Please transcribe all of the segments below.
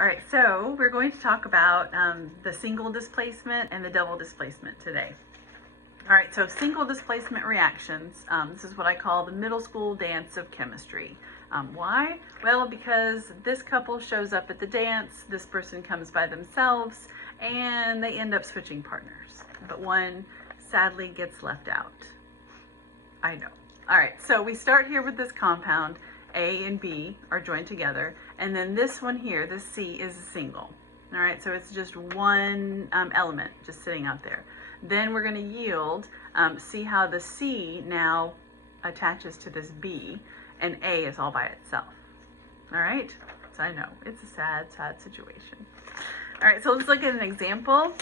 All right, so we're going to talk about the single displacement and the double displacement today. All right, so single displacement reactions, this is what I call the middle school dance of chemistry. Why? Well, because this couple shows up at the dance, this person comes by themselves, and they end up switching partners. But one sadly gets left out. I know. All right, so we start here with this compound. A and B are joined together, and then this one here, this C, is a single. All right, so it's just one element just sitting out there. Then we're going to yield, see how the C now attaches to this B, and A is all by itself. All right, so I know it's a sad, sad situation. All right, so let's look at an example.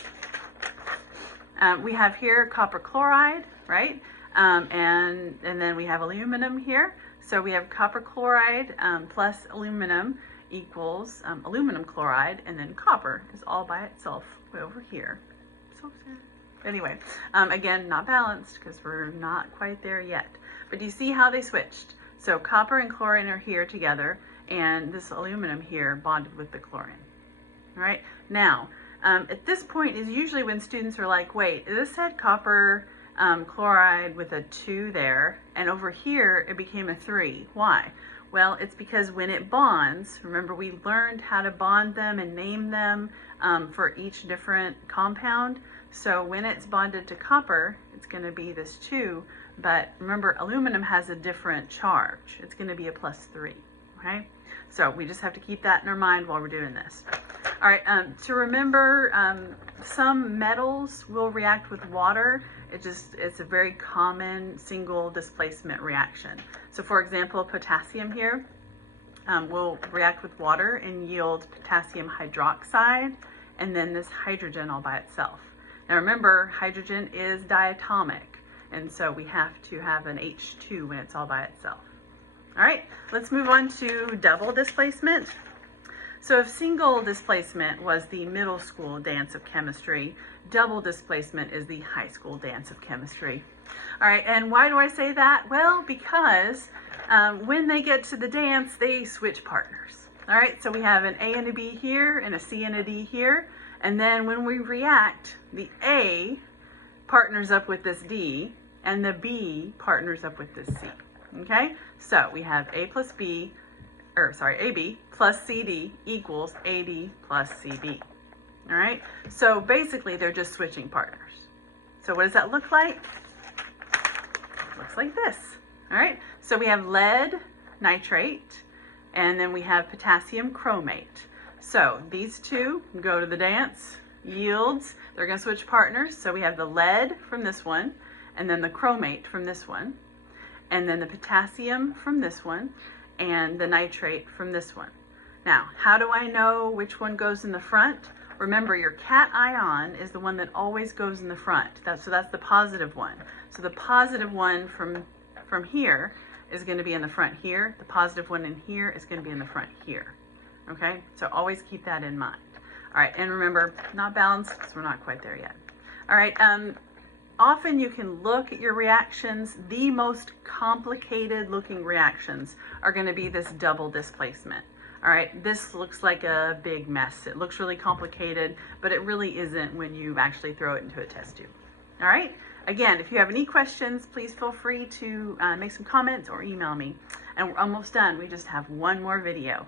We have here copper chloride, right? And then we have aluminum here. So we have copper chloride plus aluminum equals aluminum chloride, and then copper is all by itself way over here. So sad. Anyway, again, not balanced because we're not quite there yet. But do you see how they switched? So copper and chlorine are here together, and this aluminum here bonded with the chlorine. All right, now, at this point is usually when students are like, wait, this had copper chloride with a 2 there, and over here it became a 3. Why? Well, it's because when it bonds, remember we learned how to bond them and name them for each different compound. So when it's bonded to copper, it's going to be this 2, but remember aluminum has a different charge. It's going to be a +3, okay? So we just have to keep that in our mind while we're doing this. All right, to remember, some metals will react with water. It's a very common single displacement reaction. So for example, potassium here will react with water and yield potassium hydroxide, and then this hydrogen all by itself. Now remember, hydrogen is diatomic, and so we have to have an H2 when it's all by itself. All right, let's move on to double displacement. So if single displacement was the middle school dance of chemistry, double displacement is the high school dance of chemistry. All right, and why do I say that? Well, because when they get to the dance, they switch partners. All right, so we have an A and a B here, and a C and a D here, and then when we react, the A partners up with this D, and the B partners up with this C. Okay, so we have AB plus CD equals AD plus CB. All right, so basically they're just switching partners. So what does that look like? Looks like this. All right, so we have lead nitrate, and then we have potassium chromate. So these two go to the dance, yields, they're going to switch partners. So we have the lead from this one, and then the chromate from this one, and then the potassium from this one, and the nitrate from this one. Now, how do I know which one goes in the front? Remember, your cation ion is the one that always goes in the front. So that's the positive one. So the positive one from here is going to be in the front here. The positive one in here is going to be in the front here. Okay, so always keep that in mind. All right, and remember, not balanced because we're not quite there yet. All right, often you can look at your reactions. The most complicated looking reactions are going to be this double displacement. All right, this looks like a big mess. It looks really complicated, but it really isn't when you actually throw it into a test tube. All right, again, if you have any questions, please feel free to make some comments or email me. And we're almost done. We just have one more video.